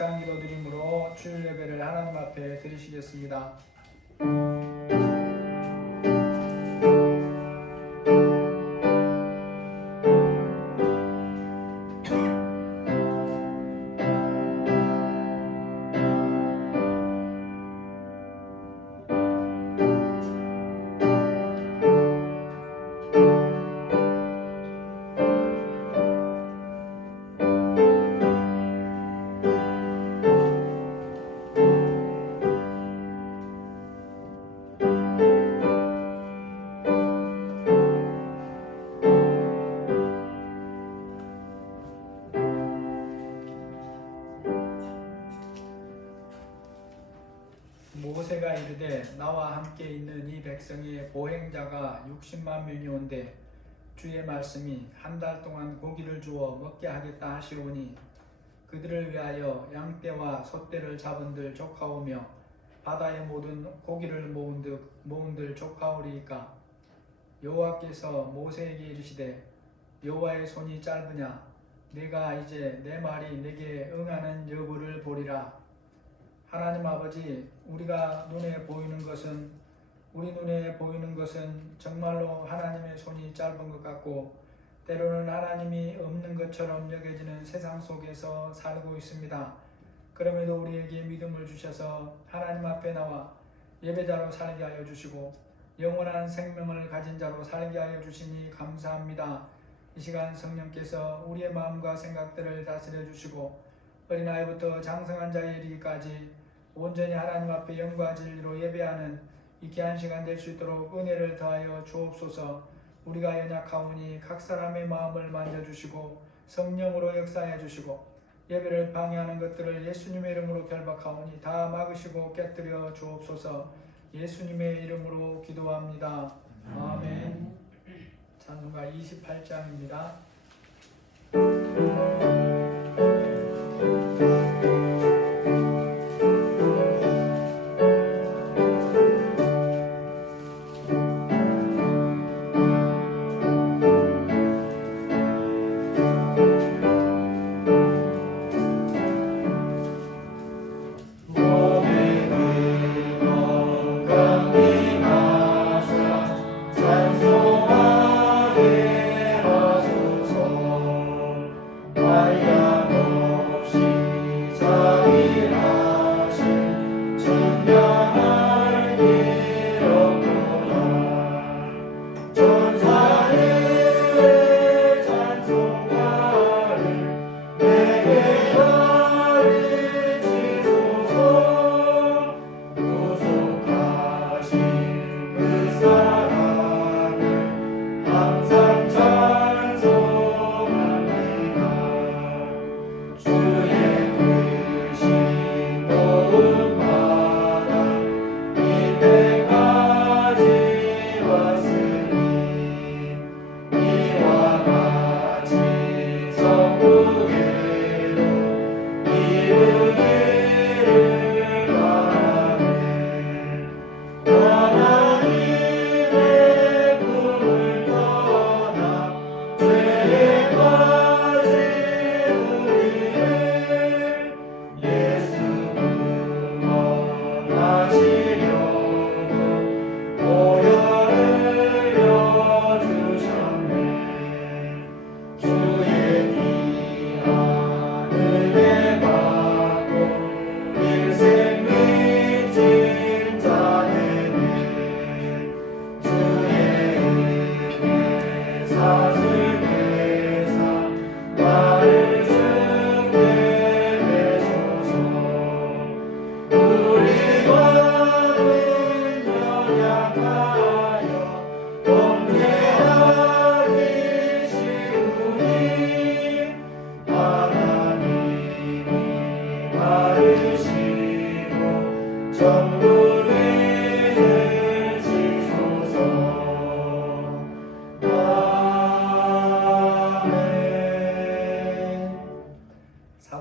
묵상 기도 드림으로 주일 예배를 하나님 앞에 드리시겠습니다. 모세가 이르되 나와 함께 있는 이 백성의 보행자가 60만 명이 온데 주의 말씀이 한 달 동안 고기를 주어 먹게 하겠다 하시오니 그들을 위하여 양떼와 소떼를 잡은들 족하오며 바다의 모든 고기를 모은들 족하오리이까. 여호와께서 모세에게 이르시되 여호와의 손이 짧으냐 내가 이제 내 말이 내게 응하는 여부를 보리라. 하나님 아버지, 우리 눈에 보이는 것은 정말로 하나님의 손이 짧은 것 같고 때로는 하나님이 없는 것처럼 여겨지는 세상 속에서 살고 있습니다. 그럼에도 우리에게 믿음을 주셔서 하나님 앞에 나와 예배자로 살게 하여 주시고 영원한 생명을 가진 자로 살게 하여 주시니 감사합니다. 이 시간 성령께서 우리의 마음과 생각들을 다스려 주시고 어린아이부터 장성한 자에 이르기까지 온전히 하나님 앞에 영과 진리로 예배하는 이 귀한 시간 될 수 있도록 은혜를 더하여 주옵소서. 우리가 연약하오니 각 사람의 마음을 만져주시고 성령으로 역사해 주시고 예배를 방해하는 것들을 예수님의 이름으로 결박하오니 다 막으시고 깨뜨려 주옵소서. 예수님의 이름으로 기도합니다. 아멘. 찬송가 28장입니다.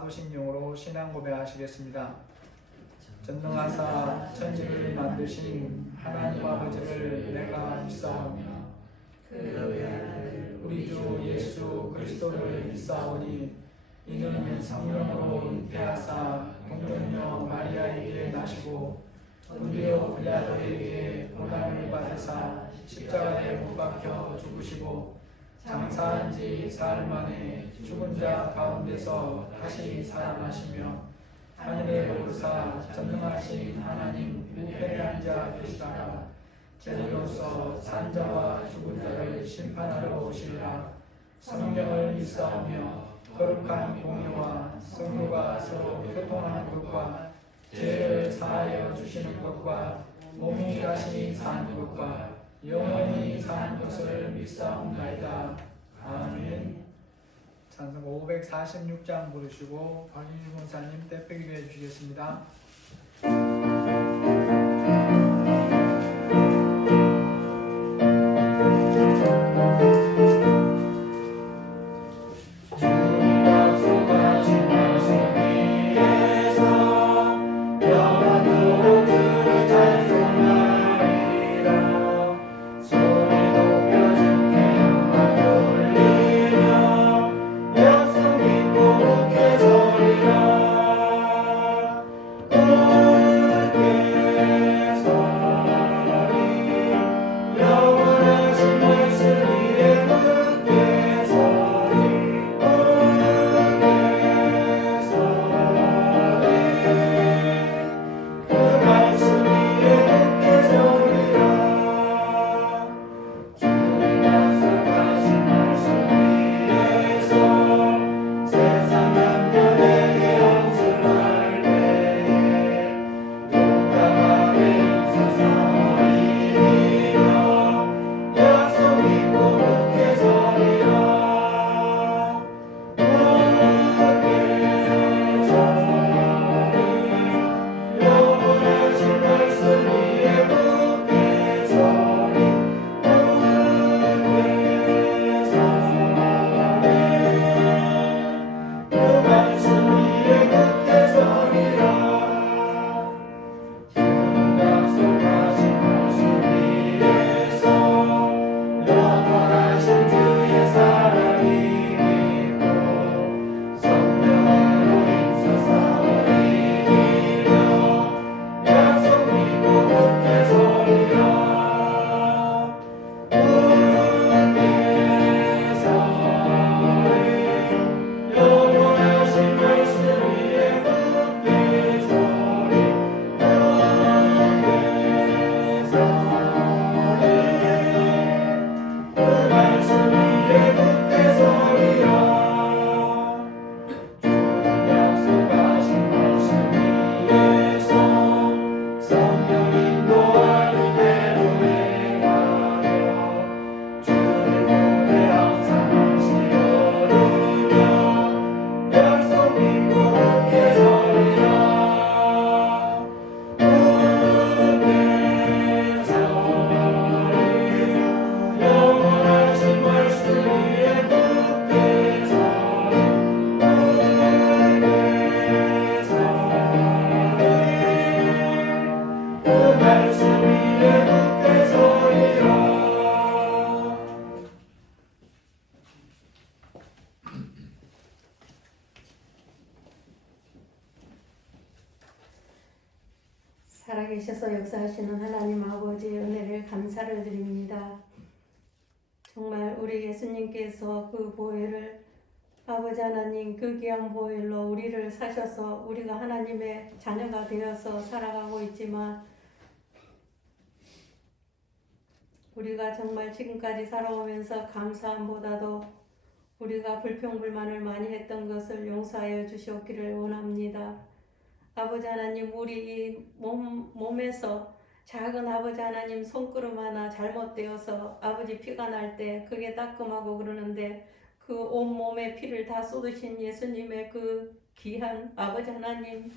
사도신용으로 신앙 고백하시겠습니다. 전능하사 천지를 만드신 하나님 아버지를 내가 믿사오며 그 우리 주 예수 그리스도를 믿사오니 이는 성령으로 잉태하사 동정녀 마리아에게 나시고 본디오 빌라도에게 고난을 받으사 십자가에 못 박혀 죽으시고 장사한 지 사흘 만에 죽은 자 가운데서 다시 살아나시며 하늘에 오르사 전능하신 하나님 우편에 앉아 계시다가 제자로서 산 자와 죽은 자를 심판하러 오시리라. 성령을 믿사오며 거룩한 공의와 성도가 서로 교통하는 것과 죄를 사하여 주시는 것과 몸이 다시 사는 것과 영원히 사는 것을 믿사옵나이다. 아멘. 찬송 546장 부르시고 박인주 권사님 떼빼기로 해주시겠습니다. 살아계셔서 역사하시는 하나님 아버지의 은혜를 감사를 드립니다. 정말 우리 예수님께서 그 보혈을 아버지 하나님 그 귀한 보혈로 우리를 사셔서 우리가 하나님의 자녀가 되어서 살아가고 있지만 우리가 정말 지금까지 살아오면서 감사함보다도 우리가 불평불만을 많이 했던 것을 용서하여 주시옵기를 원합니다. 아버지 하나님 우리 이 몸에서 작은 아버지 하나님 손그름 하나 잘못되어서 아버지 피가 날 때 그게 따끔하고 그러는데 그 온몸에 피를 다 쏟으신 예수님의 그 귀한 아버지 하나님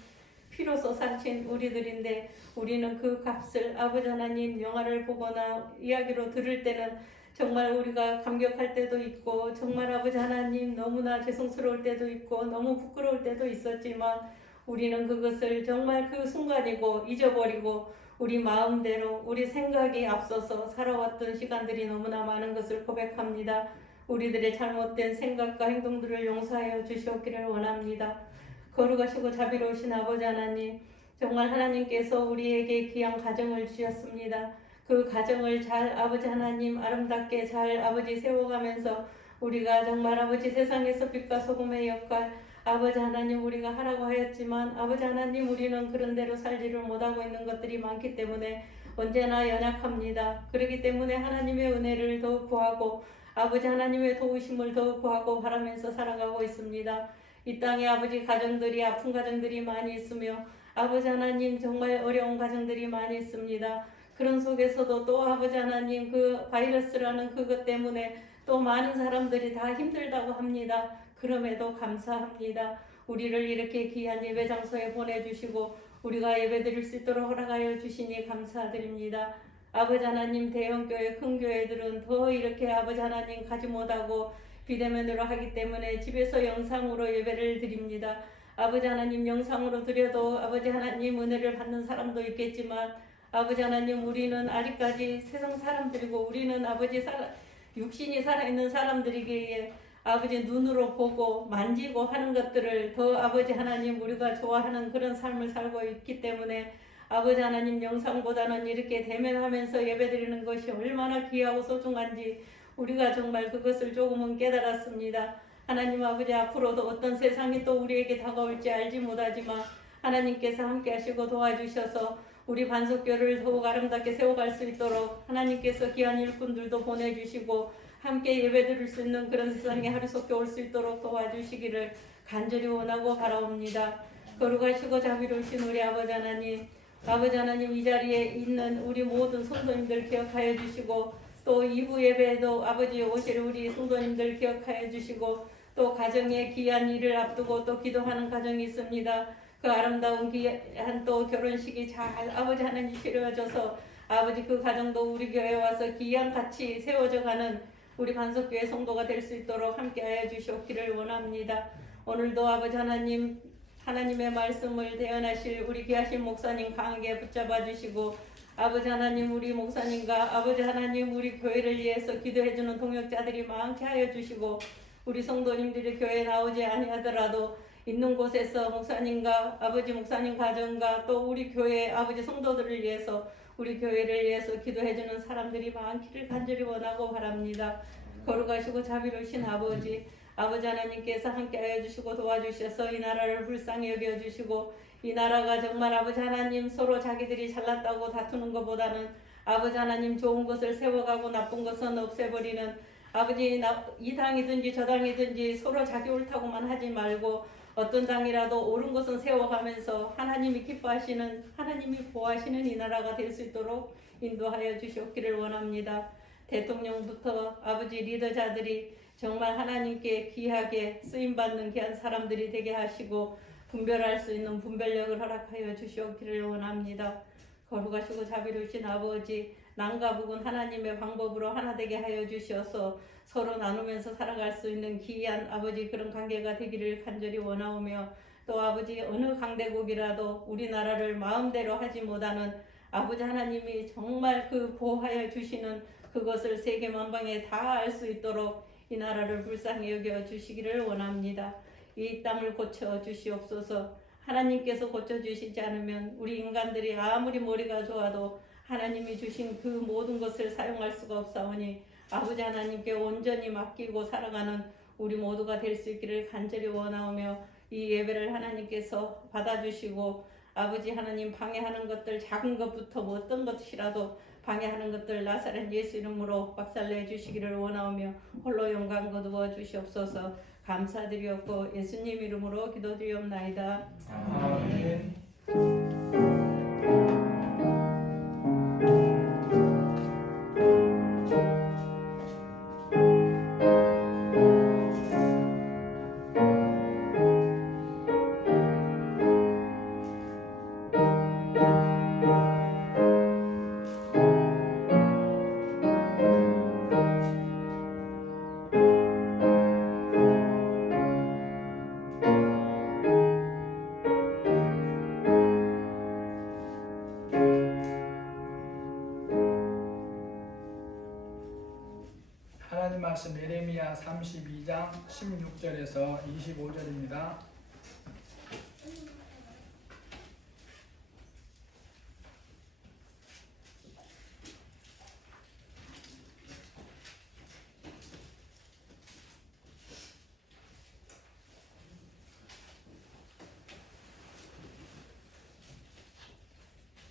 피로서 사신 우리들인데 우리는 그 값을 아버지 하나님 영화를 보거나 이야기로 들을 때는 정말 우리가 감격할 때도 있고 정말 아버지 하나님 너무나 죄송스러울 때도 있고 너무 부끄러울 때도 있었지만 우리는 그것을 정말 그 순간이고 잊어버리고 우리 마음대로 우리 생각이 앞서서 살아왔던 시간들이 너무나 많은 것을 고백합니다. 우리들의 잘못된 생각과 행동들을 용서하여 주시옵기를 원합니다. 거룩하시고 자비로우신 아버지 하나님, 정말 하나님께서 우리에게 귀한 가정을 주셨습니다. 그 가정을 잘 아버지 하나님 아름답게 잘 아버지 세워가면서 우리가 정말 아버지 세상에서 빛과 소금의 역할 아버지 하나님 우리가 하라고 하였지만 아버지 하나님 우리는 그런 대로 살지를 못하고 있는 것들이 많기 때문에 언제나 연약합니다. 그렇기 때문에 하나님의 은혜를 더욱 구하고 아버지 하나님의 도우심을 더욱 구하고 바라면서 살아가고 있습니다. 이 땅에 아버지 가정들이 아픈 가정들이 많이 있으며 아버지 하나님 정말 어려운 가정들이 많이 있습니다. 그런 속에서도 또 아버지 하나님 그 바이러스라는 그것 때문에 또 많은 사람들이 다 힘들다고 합니다. 그럼에도 감사합니다. 우리를 이렇게 귀한 예배 장소에 보내주시고 우리가 예배 드릴 수 있도록 허락하여 주시니 감사드립니다. 아버지 하나님 대형교회 큰 교회들은 더 이렇게 아버지 하나님 가지 못하고 비대면으로 하기 때문에 집에서 영상으로 예배를 드립니다. 아버지 하나님 영상으로 드려도 아버지 하나님 은혜를 받는 사람도 있겠지만 아버지 하나님 우리는 아직까지 세상 사람들이고 우리는 아버지 육신이 살아있는 사람들이기에 아버지 눈으로 보고 만지고 하는 것들을 더 아버지 하나님 우리가 좋아하는 그런 삶을 살고 있기 때문에 아버지 하나님 영상보다는 이렇게 대면하면서 예배드리는 것이 얼마나 귀하고 소중한지 우리가 정말 그것을 조금은 깨달았습니다. 하나님 아버지 앞으로도 어떤 세상이 또 우리에게 다가올지 알지 못하지만 하나님께서 함께 하시고 도와주셔서 우리 반석교를 더욱 아름답게 세워갈 수 있도록 하나님께서 귀한 일꾼들도 보내주시고 함께 예배드릴 수 있는 그런 세상에 하루속히 올 수 있도록 도와주시기를 간절히 원하고 바라옵니다. 거룩하시고 자비로우신 우리 아버지 하나님 이 자리에 있는 우리 모든 성도님들 기억하여 주시고 또 2부 예배에도 아버지 오실 우리 성도님들 기억하여 주시고 또 가정의 귀한 일을 앞두고 또 기도하는 가정이 있습니다. 그 아름다운 귀한 또 결혼식이 잘 아버지 하나님 이루어져서 아버지 그 가정도 우리 교회에 와서 귀한 같이 세워져 가는 우리 반석교회 성도가 될 수 있도록 함께하여 주시옵기를 원합니다. 오늘도 아버지 하나님 하나님의 말씀을 대언하실 우리 귀하신 목사님 강하게 붙잡아 주시고 아버지 하나님 우리 목사님과 아버지 하나님 우리 교회를 위해서 기도해주는 동역자들이 많게 하여 주시고 우리 성도님들이 교회에 나오지 아니하더라도 있는 곳에서 목사님과 아버지 목사님 가정과 또 우리 교회 아버지 성도들을 위해서 우리 교회를 위해서 기도해주는 사람들이 많기를 간절히 원하고 바랍니다. 거룩하시고 자비로우신 아버지 하나님께서 함께하여 주시고 도와주셔서 이 나라를 불쌍히 여겨주시고 이 나라가 정말 아버지 하나님 서로 자기들이 잘났다고 다투는 것보다는 아버지 하나님 좋은 것을 세워가고 나쁜 것은 없애버리는 아버지 이 당이든지 저 당이든지 서로 자기 옳다고만 하지 말고 어떤 당이라도 옳은 것은 세워가면서 하나님이 기뻐하시는 하나님이 보호하시는 이 나라가 될 수 있도록 인도하여 주시옵기를 원합니다. 대통령부터 아버지 리더자들이 정말 하나님께 귀하게 쓰임받는 귀한 사람들이 되게 하시고 분별할 수 있는 분별력을 허락하여 주시옵기를 원합니다. 거룩하시고 자비로우신 아버지 남과 북은 하나님의 방법으로 하나 되게 하여 주셔서 서로 나누면서 살아갈 수 있는 귀한 아버지 그런 관계가 되기를 간절히 원하오며 또 아버지 어느 강대국이라도 우리나라를 마음대로 하지 못하는 아버지 하나님이 정말 그 보호하여 주시는 그것을 세계 만방에 다 알 수 있도록 이 나라를 불쌍히 여겨 주시기를 원합니다. 이 땅을 고쳐 주시옵소서. 하나님께서 고쳐주시지 않으면 우리 인간들이 아무리 머리가 좋아도 하나님이 주신 그 모든 것을 사용할 수가 없사오니 아버지 하나님께 온전히 맡기고 살아가는 우리 모두가 될 수 있기를 간절히 원하오며 이 예배를 하나님께서 받아주시고 아버지 하나님 방해하는 것들 작은 것부터 뭐 어떤 것이라도 방해하는 것들 나사렛 예수 이름으로 박살내 주시기를 원하오며 홀로 영광 거두어 주시옵소서. 감사드리옵고 예수님 이름으로 기도드리옵나이다. 아멘. 말씀 예레미야 32장 16절에서 25절입니다.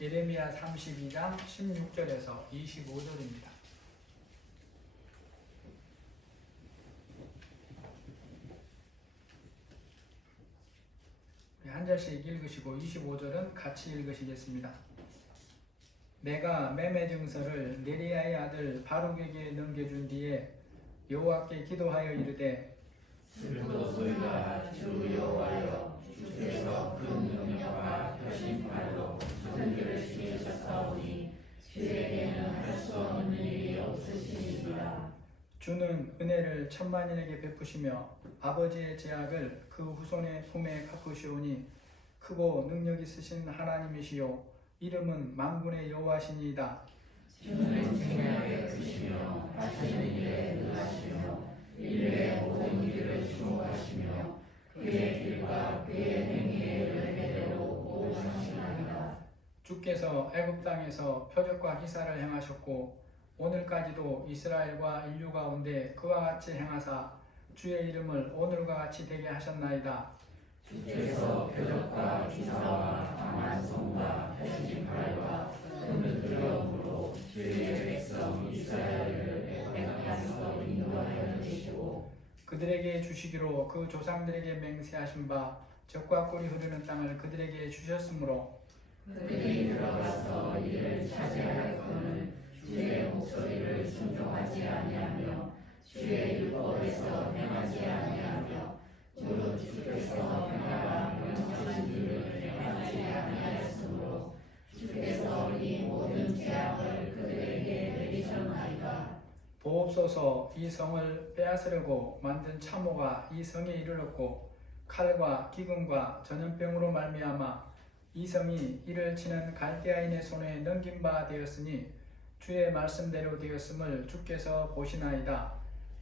예레미야 32장 16절에서 25절입니다. 한 절씩 읽으시고 25절은 같이 읽으시겠습니다. 내가 매매 증서를 네리야의 아들 바룩에게 넘겨준 뒤에 여호와께 기도하여 이르되 슬프도소이다 주 여호와여 주께서 큰 능력과 표심팔로 천지를 지으셨사오니 주에게는 할 수 없는 일이 없으시니라. 주는 은혜를 천만인에게 베푸시며 아버지의 제약을 그 후손의 품에 갚으시오니 크고 능력 있으신 하나님이시요 이름은 만군의 여호와시니이다. 주는 생명에 크시며 하시는 일에 능하시며 인류의 모든 길을 주목하시며 그의 길과 그의 행위의 열매대로 모으시나이다. 주께서 애굽 땅에서 표적과 기사를 행하셨고 오늘까지도 이스라엘과 인류 가운데 그와 같이 행하사 주의 이름을 오늘과 같이 되게 하셨나이다. 주께서 표적과 기사와 강한 손과 표심팔과 큰 두려움으로 주의 백성 이스라엘을 애굽에서 인도하여 주시고 그들에게 주시기로 그 조상들에게 맹세하신 바 젖과 꿀이 흐르는 땅을 그들에게 주셨으므로 그들이 들어가서 이를 차지하였거늘 주의 목소리를 순종하지 아니하며 주의 율법에서 행하지 아니하며 무릇 주께서 행하라 명령하신 일을 행하지 아니하였으므로 주께서 이 모든 재앙을 그들에게 내리셨나이다. 보옵소서 이 성을 빼앗으려고 만든 참호가 이 성에 이르렀고 칼과 기근과 전염병으로 말미암아 이 성이 이를 치는 갈대아인의 손에 넘긴 바 되었으니 주의 말씀대로 되었음을 주께서 보시나이다.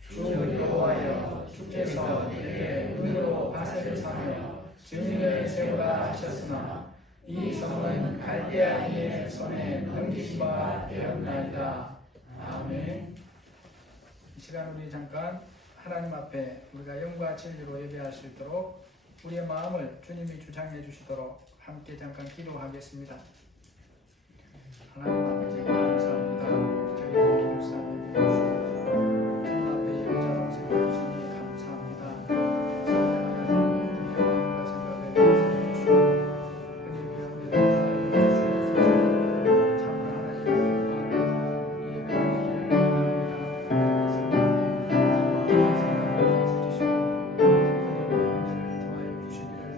주 여호와여 주께서 내게 눈으로 바세를 사며 증인을 세우라 하셨으나 이 성은 갈대아인의 손에 넘긴 바 되었나이다. 아멘. 이 시간 우리 잠깐 하나님 앞에 우리가 영과 진리로 예배할 수 있도록 우리의 마음을 주님이 주장해 주시도록 함께 잠깐 기도하겠습니다. 하나님 아버지 감사합니다. 저희 목사님 주님 앞에 여자로 세워주시니 감사합니다. 생각하는 영광과 생각을 주시옵소서. 은혜의 은혜를 주시옵소서. 참으로 하나님의 이 예배를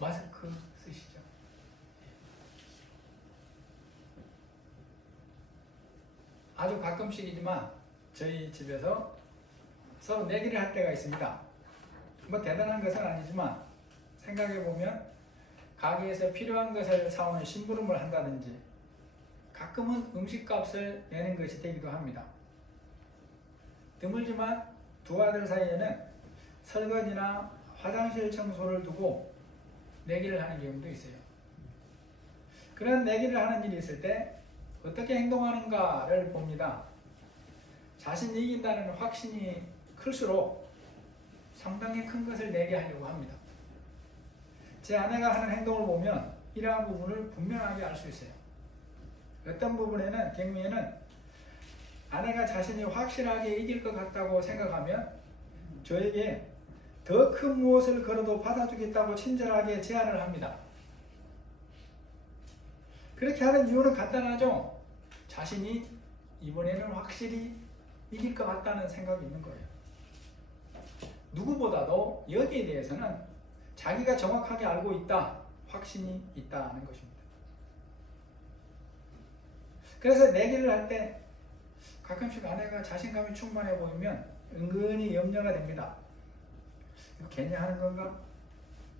마스크 쓰시죠. 아주 가끔씩이지만 저희 집에서 서로 내기를 할 때가 있습니다. 뭐 대단한 것은 아니지만 생각해 보면 가게에서 필요한 것을 사오는 심부름을 한다든지 가끔은 음식값을 내는 것이 되기도 합니다. 드물지만 두 아들 사이에는 설거지나 화장실 청소를 두고 내기를 하는 경우도 있어요. 그런 내기를 하는 일이 있을 때 어떻게 행동하는가를 봅니다. 자신이 이긴다는 확신이 클수록 상당히 큰 것을 내게 하려고 합니다. 제 아내가 하는 행동을 보면 이러한 부분을 분명하게 알 수 있어요. 어떤 부분에는 경미에는 아내가 자신이 확실하게 이길 것 같다고 생각하면 저에게 더 큰 무엇을 걸어도 받아주겠다고 친절하게 제안을 합니다. 그렇게 하는 이유는 간단하죠. 자신이 이번에는 확실히 이길 것 같다는 생각이 있는 거예요. 누구보다도 여기에 대해서는 자기가 정확하게 알고 있다, 확신이 있다는 것입니다. 그래서 내기를 할 때 가끔씩 아내가 자신감이 충만해 보이면 은근히 염려가 됩니다. 이거 괜히 하는 건가?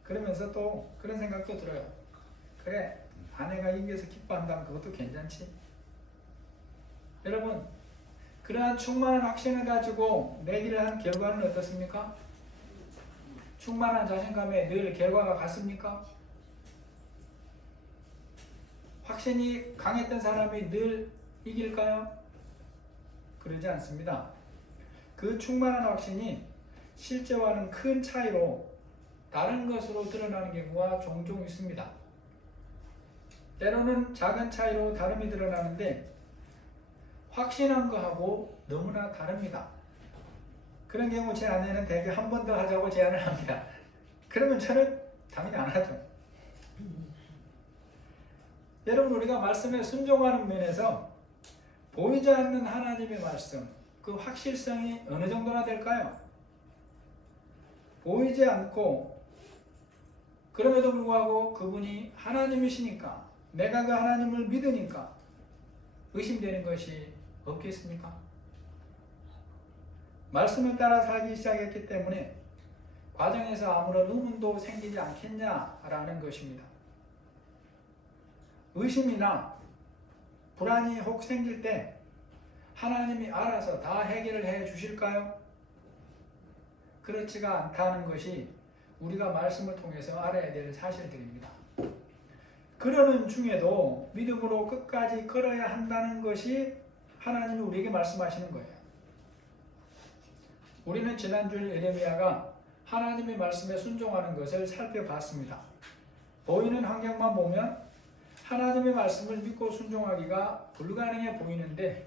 그러면서 또 그런 생각도 들어요. 그래, 아내가 이겨서 기뻐한다면 그것도 괜찮지. 여러분, 그러한 충만한 확신을 가지고 내기를 한 결과는 어떻습니까? 충만한 자신감에 늘 결과가 같습니까? 확신이 강했던 사람이 늘 이길까요? 그러지 않습니다. 그 충만한 확신이 실제와는 큰 차이로 다른 것으로 드러나는 경우가 종종 있습니다. 때로는 작은 차이로 다름이 드러나는데 확신한 거하고 너무나 다릅니다. 그런 경우 제 아내는 대개 한 번 더 하자고 제안을 합니다. 그러면 저는 당연히 안 하죠. 여러분, 우리가 말씀에 순종하는 면에서 보이지 않는 하나님의 말씀, 그 확실성이 어느 정도나 될까요? 보이지 않고 그럼에도 불구하고 그분이 하나님이시니까, 내가 그 하나님을 믿으니까 의심되는 것이 없겠습니까? 말씀을 따라 살기 시작했기 때문에 과정에서 아무런 의문도 생기지 않겠냐라는 것입니다. 의심이나 불안이 혹 생길 때 하나님이 알아서 다 해결을 해 주실까요? 그렇지가 않다는 것이 우리가 말씀을 통해서 알아야 될 사실들입니다. 그러는 중에도 믿음으로 끝까지 걸어야 한다는 것이 하나님이 우리에게 말씀하시는 거예요. 우리는 지난주일 예레미야가 하나님의 말씀에 순종하는 것을 살펴봤습니다. 보이는 환경만 보면 하나님의 말씀을 믿고 순종하기가 불가능해 보이는데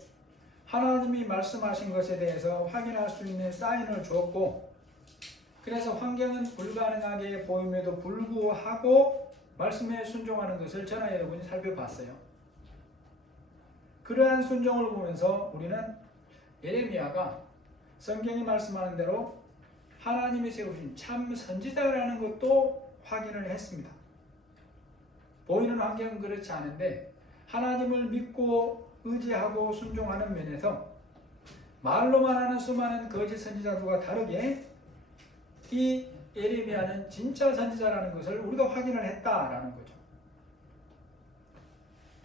하나님이 말씀하신 것에 대해서 확인할 수 있는 사인을 주었고, 그래서 환경은 불가능하게 보임에도 불구하고 말씀에 순종하는 것을 저나 여러분이 살펴봤어요. 그러한 순종을 보면서 우리는 예레미야가 성경이 말씀하는 대로 하나님이 세우신 참 선지자라는 것도 확인을 했습니다. 보이는 환경은 그렇지 않은데 하나님을 믿고 의지하고 순종하는 면에서 말로만 하는 수많은 거짓 선지자들과 다르게 이 예레미야는 진짜 선지자라는 것을 우리가 확인을 했다라는 거죠.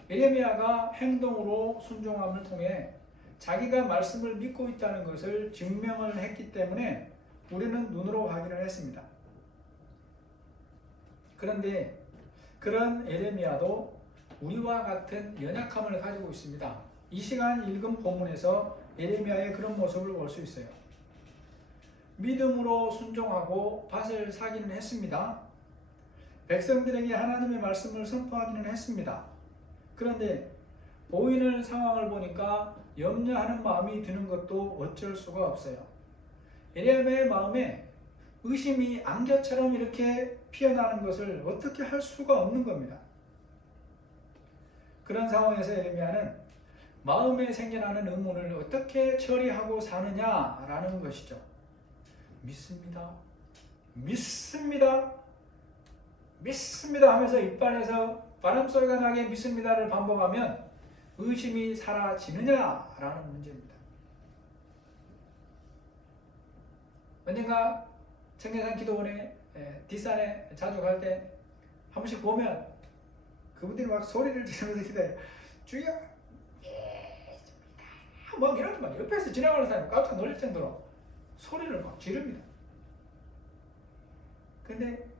예레미야가 행동으로 순종함을 통해 자기가 말씀을 믿고 있다는 것을 증명을 했기 때문에 우리는 눈으로 확인을 했습니다. 그런데 그런 예레미야도 우리와 같은 연약함을 가지고 있습니다. 이 시간 읽은 본문에서 예레미야의 그런 모습을 볼 수 있어요. 믿음으로 순종하고 밭을 사기는 했습니다. 백성들에게 하나님의 말씀을 선포하기는 했습니다. 그런데 보이는 상황을 보니까 염려하는 마음이 드는 것도 어쩔 수가 없어요. 예레미야의 마음에 의심이 안개처럼 이렇게 피어나는 것을 어떻게 할 수가 없는 겁니다. 그런 상황에서 예레미야는 마음에 생겨나는 의문을 어떻게 처리하고 사느냐라는 것이죠. 믿습니다. 믿습니다. 믿습니다 하면서 이빨에서 바람소리가 나게 믿습니다를 반복하면 의심이 사라지느냐라는 문제입니다. 언젠가 청계산 기도원에 뒷산에 자주 갈 때 한 번씩 보면 그분들이 막 소리를 지르면서 기도해요. 주여 막 이런 막 옆에서 지나가는 사람이 깜짝 놀랄 정도로 소리를 막 지릅니다. 근데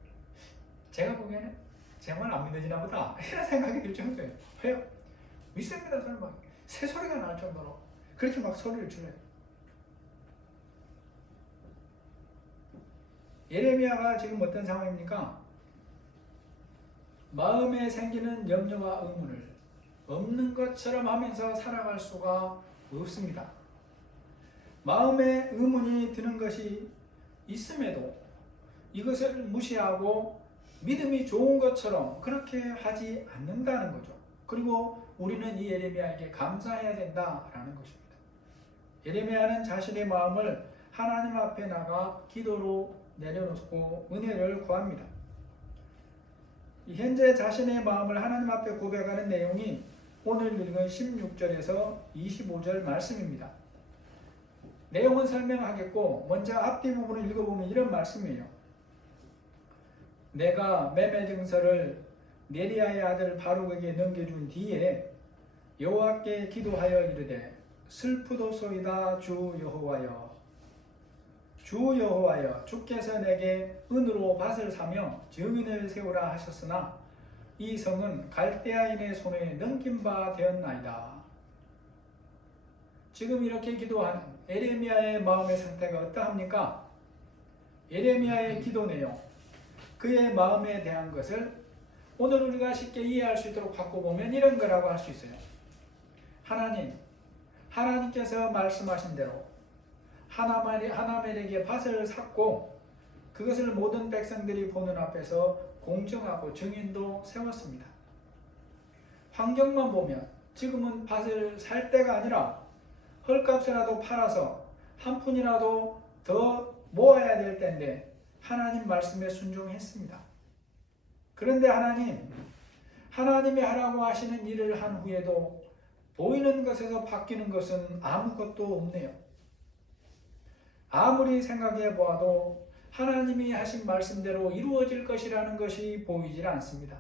제가 보기에는 정말 안 믿어지나 보다 이런 생각이 들 정도예요. 왜요? 믿습니다 소리 막 새 소리가 날 정도로 그렇게 막 소리를 질러요. 예레미야가 지금 어떤 상황입니까? 마음에 생기는 염려와 의문을 없는 것처럼 하면서 살아갈 수가 없습니다. 마음에 의문이 드는 것이 있음에도 이것을 무시하고 믿음이 좋은 것처럼 그렇게 하지 않는다는 거죠. 그리고 우리는 이 예레미야에게 감사해야 된다라는 것입니다. 예레미야는 자신의 마음을 하나님 앞에 나가 기도로 내려놓고 은혜를 구합니다. 현재 자신의 마음을 하나님 앞에 고백하는 내용이 오늘 읽은 16절에서 25절 말씀입니다. 내용은 설명하겠고 먼저 앞뒤 부분을 읽어보면 이런 말씀이에요. 내가 매매 증서를 네리야의 아들 바룩에게 넘겨준 뒤에 여호와께 기도하여 이르되 슬프도소이다 주 여호와여, 주 여호와여, 주께서 내게 은으로 밭을 사며 증인을 세우라 하셨으나 이 성은 갈대아인의 손에 넘긴 바 되었나이다. 지금 이렇게 기도하는 예레미야의 마음의 상태가 어떠합니까? 예레미야의 기도 내용, 그의 마음에 대한 것을 오늘 우리가 쉽게 이해할 수 있도록 바꿔보면 이런 거라고 할 수 있어요. 하나님께서 말씀하신 대로 하나멜에게 밭을 샀고 그것을 모든 백성들이 보는 앞에서 공정하고 증인도 세웠습니다. 환경만 보면 지금은 밭을 살 때가 아니라 헐값이라도 팔아서 한 푼이라도 더 모아야 될 때인데 하나님 말씀에 순종했습니다. 그런데 하나님이 하라고 하시는 일을 한 후에도 보이는 것에서 바뀌는 것은 아무것도 없네요. 아무리 생각해 보아도 하나님이 하신 말씀대로 이루어질 것이라는 것이 보이질 않습니다.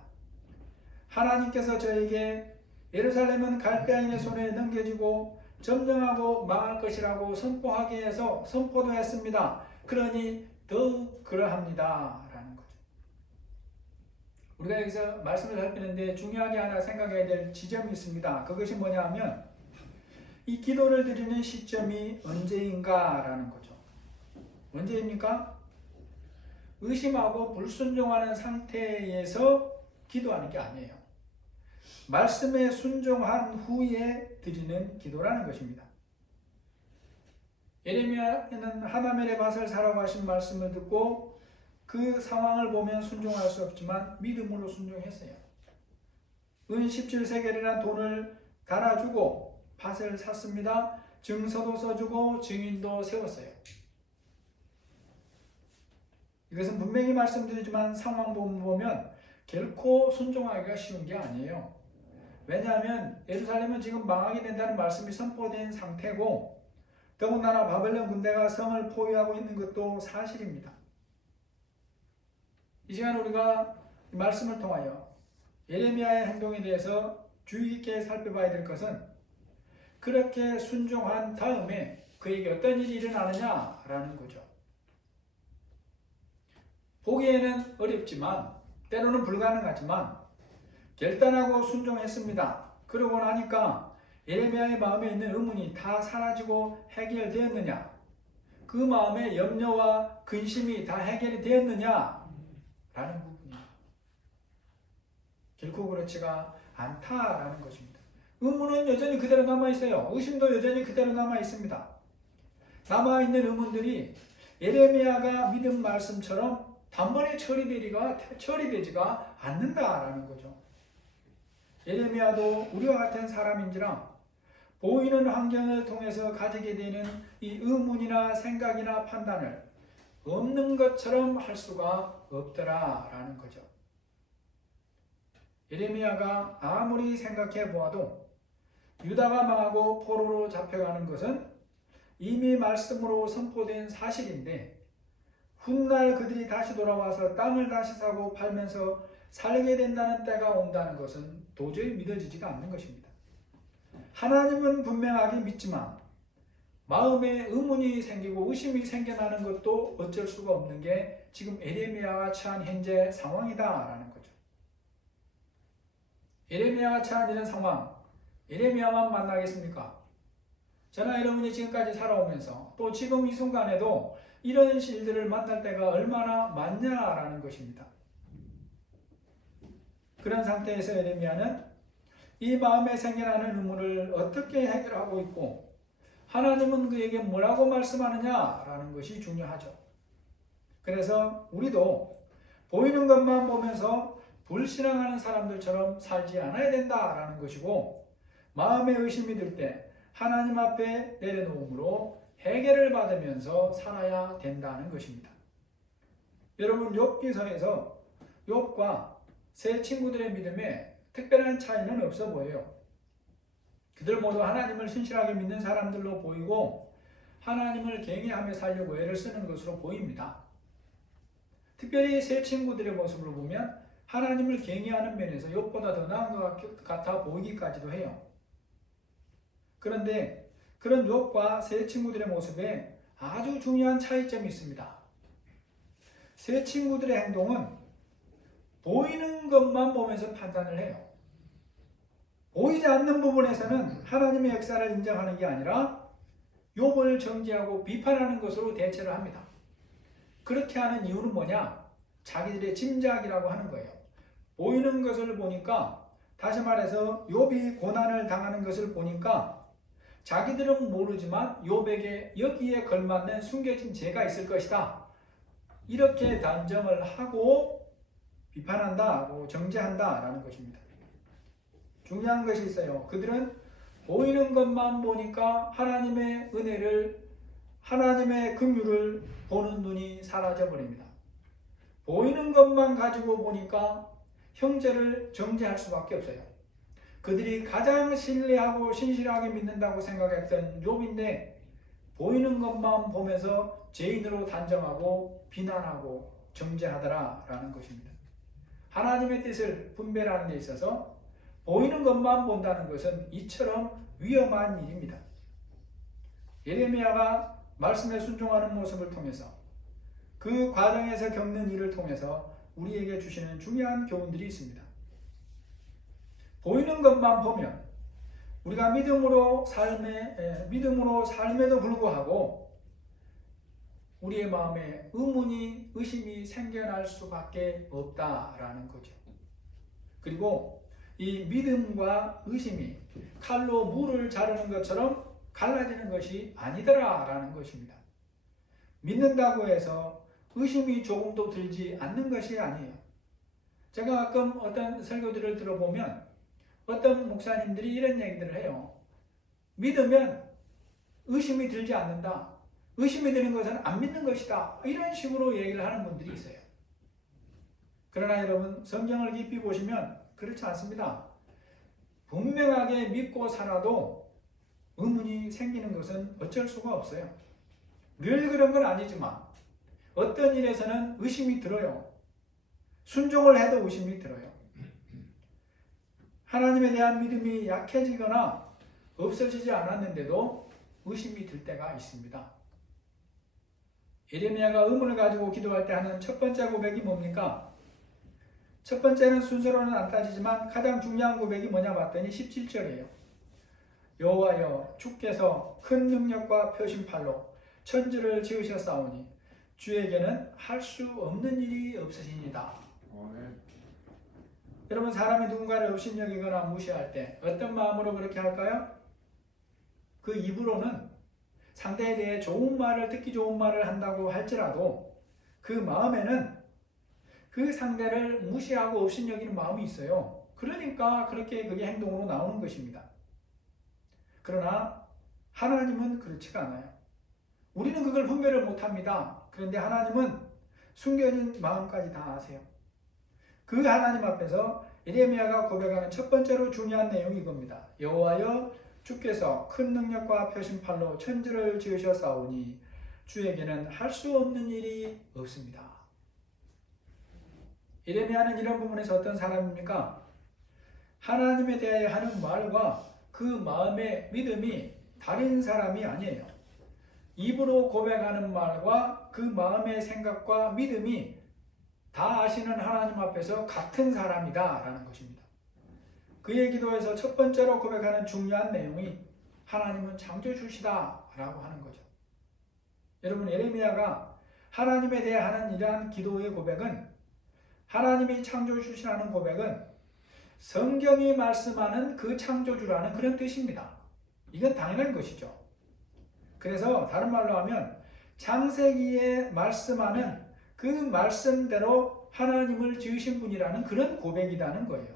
하나님께서 저에게 예루살렘은 갈대아인의 손에 넘겨지고 점령하고 망할 것이라고 선포하게 해서 선포도 했습니다. 그러니 더욱 그러합니다 라는 거죠. 우리가 여기서 말씀을 살피는데 중요하게 하나 생각해야 될 지점이 있습니다. 그것이 뭐냐 하면 이 기도를 드리는 시점이 언제인가 라는 거죠. 언제입니까? 의심하고 불순종하는 상태에서 기도하는 게 아니에요. 말씀에 순종한 후에 드리는 기도라는 것입니다. 예레미야는 하나멜의 밭을 사라고 하신 말씀을 듣고 그 상황을 보면 순종할 수 없지만 믿음으로 순종했어요. 은 17세겔이라는 돈을 달아주고 밭을 샀습니다. 증서도 써주고 증인도 세웠어요. 이것은 분명히 말씀드리지만 상황 보면 결코 순종하기가 쉬운 게 아니에요. 왜냐하면 예루살렘은 지금 망하게 된다는 말씀이 선포된 상태고 더군다나 바벨론 군대가 성을 포위하고 있는 것도 사실입니다. 이 시간 우리가 말씀을 통하여 예레미야의 행동에 대해서 주의 깊게 살펴봐야 될 것은 그렇게 순종한 다음에 그에게 어떤 일이 일어나느냐라는 거죠. 보기에는 어렵지만 때로는 불가능하지만 결단하고 순종했습니다. 그러고 나니까 예레미야의 마음에 있는 의문이 다 사라지고 해결되었느냐? 그 마음의 염려와 근심이 다 해결이 되었느냐? 라는 부분이에요. 결코 그렇지가 않다라는 것입니다. 의문은 여전히 그대로 남아있어요. 의심도 여전히 그대로 남아있습니다. 남아있는 의문들이 예레미야가 믿은 말씀처럼 단번에 처리되지가 않는다라는 거죠. 예레미야도 우리와 같은 사람인지라 보이는 환경을 통해서 가지게 되는 이 의문이나 생각이나 판단을 없는 것처럼 할 수가 없더라라는 거죠. 예레미야가 아무리 생각해 보아도 유다가 망하고 포로로 잡혀가는 것은 이미 말씀으로 선포된 사실인데 훗날 그들이 다시 돌아와서 땅을 다시 사고 팔면서 살게 된다는 때가 온다는 것은 도저히 믿어지지가 않는 것입니다. 하나님은 분명하게 믿지만 마음에 의문이 생기고 의심이 생겨나는 것도 어쩔 수가 없는 게 지금 예레미야가 처한 현재 상황이다라는 거죠. 예레미야가 처한 이런 상황, 예레미야만 만나겠습니까? 저나 여러분이 지금까지 살아오면서 또 지금 이 순간에도 이런 일들을 만날 때가 얼마나 많냐라는 것입니다. 그런 상태에서 예레미야는 이 마음에 생겨나는 의문을 어떻게 해결하고 있고 하나님은 그에게 뭐라고 말씀하느냐라는 것이 중요하죠. 그래서 우리도 보이는 것만 보면서 불신앙하는 사람들처럼 살지 않아야 된다라는 것이고 마음에 의심이 들 때 하나님 앞에 내려놓음으로 해결을 받으면서 살아야 된다는 것입니다. 여러분, 욥기서에서 욥과 세 친구들의 믿음에 특별한 차이는 없어 보여요. 그들 모두 하나님을 신실하게 믿는 사람들로 보이고 하나님을 경외하며 살려고 애를 쓰는 것으로 보입니다. 특별히 세 친구들의 모습을 보면 하나님을 경외하는 면에서 욥보다 더 나은 것 같아 보이기까지도 해요. 그런데 그런 욥과 세 친구들의 모습에 아주 중요한 차이점이 있습니다. 세 친구들의 행동은 보이는 것만 보면서 판단을 해요. 보이지 않는 부분에서는 하나님의 역사를 인정하는 게 아니라 욥을 정죄하고 비판하는 것으로 대처를 합니다. 그렇게 하는 이유는 뭐냐? 자기들의 짐작이라고 하는 거예요. 보이는 것을 보니까, 다시 말해서 욥이 고난을 당하는 것을 보니까 자기들은 모르지만 욥에게 여기에 걸맞는 숨겨진 죄가 있을 것이다, 이렇게 단정을 하고 비판한다, 정죄한다 라는 것입니다. 중요한 것이 있어요. 그들은 보이는 것만 보니까 하나님의 은혜를, 하나님의 긍휼을 보는 눈이 사라져 버립니다. 보이는 것만 가지고 보니까 형제를 정죄할 수밖에 없어요. 그들이 가장 신뢰하고 신실하게 믿는다고 생각했던 욥인데 보이는 것만 보면서 죄인으로 단정하고 비난하고 정죄하더라라는 것입니다. 하나님의 뜻을 분별하는 데 있어서 보이는 것만 본다는 것은 이처럼 위험한 일입니다. 예레미야가 말씀에 순종하는 모습을 통해서, 그 과정에서 겪는 일을 통해서 우리에게 주시는 중요한 교훈들이 있습니다. 보이는 것만 보면 우리가 믿음으로 삶에도 불구하고 우리의 마음에 의문이, 의심이 생겨날 수밖에 없다라는 거죠. 그리고 이 믿음과 의심이 칼로 물을 자르는 것처럼 갈라지는 것이 아니더라라는 것입니다. 믿는다고 해서 의심이 조금도 들지 않는 것이 아니에요. 제가 가끔 어떤 설교들을 들어보면 어떤 목사님들이 이런 얘기들을 해요. 믿으면 의심이 들지 않는다. 의심이 드는 것은 안 믿는 것이다. 이런 식으로 얘기를 하는 분들이 있어요. 그러나 여러분, 성경을 깊이 보시면 그렇지 않습니다. 분명하게 믿고 살아도 의문이 생기는 것은 어쩔 수가 없어요. 늘 그런 건 아니지만 어떤 일에서는 의심이 들어요. 순종을 해도 의심이 들어요. 하나님에 대한 믿음이 약해지거나 없어지지 않았는데도 의심이 들 때가 있습니다. 예레미야가 의문을 가지고 기도할 때 하는 첫 번째 고백이 뭡니까? 첫 번째는 순서로는 안 따지지만 가장 중요한 고백이 뭐냐 봤더니 17절이에요. 여호와여, 주께서 큰 능력과 표심팔로 천지를 지으셨사오니 주에게는 할 수 없는 일이 없으시니이다. 여러분, 사람이 누군가를 업신여기거나 무시할 때 어떤 마음으로 그렇게 할까요? 그 입으로는 상대에 대해 좋은 말을, 듣기 좋은 말을 한다고 할지라도 그 마음에는 그 상대를 무시하고 업신여기는 마음이 있어요. 그러니까 그렇게 그게 행동으로 나오는 것입니다. 그러나 하나님은 그렇지가 않아요. 우리는 그걸 분별을 못합니다. 그런데 하나님은 숨겨진 마음까지 다 아세요. 그 하나님 앞에서 예레미야가 고백하는 첫 번째로 중요한 내용이 이겁니다. 여호와여, 주께서 큰 능력과 표심팔로 천지를 지으셨사오니 주에게는 할 수 없는 일이 없습니다. 예레미야는 이런 부분에서 어떤 사람입니까? 하나님에 대해 하는 말과 그 마음의 믿음이 다른 사람이 아니에요. 입으로 고백하는 말과 그 마음의 생각과 믿음이 다 아시는 하나님 앞에서 같은 사람이다 라는 것입니다. 그의 기도에서 첫 번째로 고백하는 중요한 내용이 하나님은 창조주시다 라고 하는 거죠. 여러분, 예레미야가 하나님에 대해 하는 이러한 기도의 고백은, 하나님이 창조주시라는 고백은 성경이 말씀하는 그 창조주라는 그런 뜻입니다. 이건 당연한 것이죠. 그래서 다른 말로 하면 창세기에 말씀하는 그 말씀대로 하나님을 지으신 분이라는 그런 고백이라는 거예요.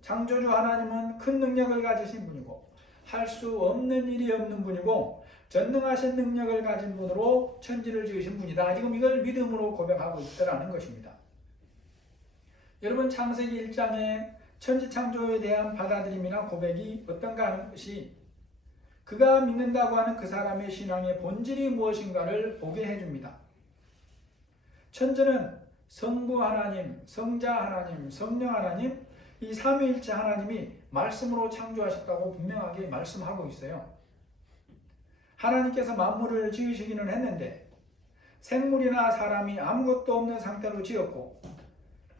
창조주 하나님은 큰 능력을 가지신 분이고 할 수 없는 일이 없는 분이고 전능하신 능력을 가진 분으로 천지를 지으신 분이다. 지금 이걸 믿음으로 고백하고 있다는 것입니다. 여러분, 창세기 1장에 천지 창조에 대한 받아들임이나 고백이 어떤가 하는 것이 그가 믿는다고 하는 그 사람의 신앙의 본질이 무엇인가를 보게 해줍니다. 천지는 성부 하나님, 성자 하나님, 성령 하나님, 이 삼위일체 하나님이 말씀으로 창조하셨다고 분명하게 말씀하고 있어요. 하나님께서 만물을 지으시기는 했는데 생물이나 사람이 아무것도 없는 상태로 지었고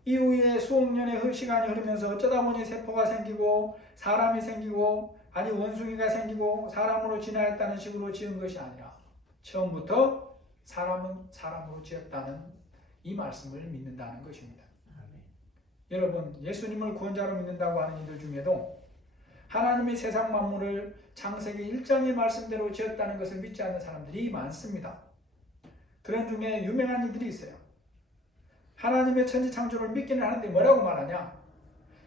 이후에 수억 년의 시간이 흐르면서 어쩌다 보니 세포가 생기고 사람이 생기고 아니 원숭이가 생기고 사람으로 진화했다는 식으로 지은 것이 아니라 처음부터 사람은 사람으로 지었다는 이 말씀을 믿는다는 것입니다. 여러분, 예수님을 구원자로 믿는다고 하는 이들 중에도 하나님이 세상 만물을 창세기 1장의 말씀대로 지었다는 것을 믿지 않는 사람들이 많습니다. 그런 중에 유명한 이들이 있어요. 하나님의 천지 창조를 믿기는 하는데 뭐라고 말하냐?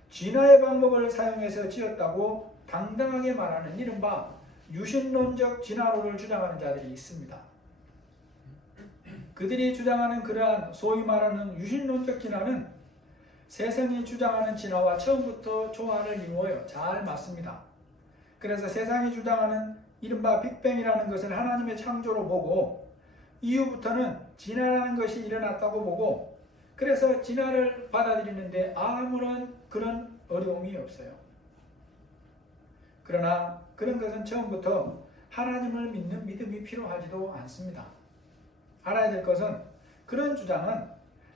진화의 방법을 사용해서 지었다고 당당하게 말하는 이른바 유신론적 진화론을 주장하는 자들이 있습니다. 그들이 주장하는 그러한 소위 말하는 유신론적 진화는 세상이 주장하는 진화와 처음부터 조화를 이루어요. 잘 맞습니다. 그래서 세상이 주장하는 이른바 빅뱅이라는 것을 하나님의 창조로 보고 이후부터는 진화라는 것이 일어났다고 보고 그래서 진화를 받아들이는데 아무런 그런 어려움이 없어요. 그러나 그런 것은 처음부터 하나님을 믿는 믿음이 필요하지도 않습니다. 알아야 될 것은 그런 주장은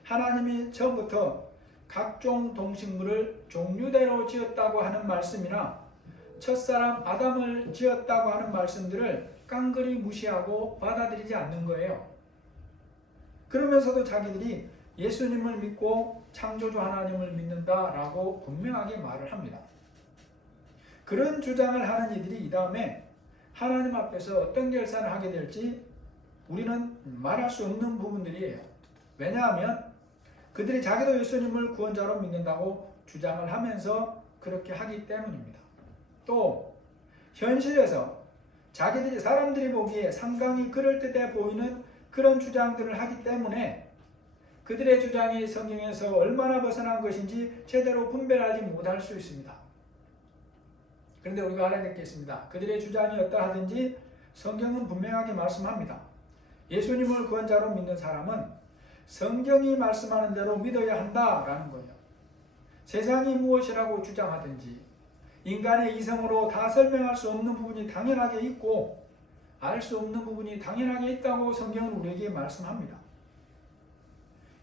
하나님이 처음부터 각종 동식물을 종류대로 지었다고 하는 말씀이나 첫사람 아담을 지었다고 하는 말씀들을 깡그리 무시하고 받아들이지 않는 거예요. 그러면서도 자기들이 예수님을 믿고 창조주 하나님을 믿는다라고 분명하게 말을 합니다. 그런 주장을 하는 이들이 이 다음에 하나님 앞에서 어떤 결산을 하게 될지 우리는 말할 수 없는 부분들이에요. 왜냐하면 그들이 자기도 예수님을 구원자로 믿는다고 주장을 하면서 그렇게 하기 때문입니다. 또 현실에서 자기들이 사람들이 보기에 상당히 그럴듯해 보이는 그런 주장들을 하기 때문에 그들의 주장이 성경에서 얼마나 벗어난 것인지 제대로 분별하지 못할 수 있습니다. 그런데 우리가 알아야 될 게 있습니다. 그들의 주장이 어떠하든지 성경은 분명하게 말씀합니다. 예수님을 구원자로 믿는 사람은 성경이 말씀하는 대로 믿어야 한다라는 거예요. 세상이 무엇이라고 주장하든지 인간의 이성으로 다 설명할 수 없는 부분이 당연하게 있고 알 수 없는 부분이 당연하게 있다고 성경은 우리에게 말씀합니다.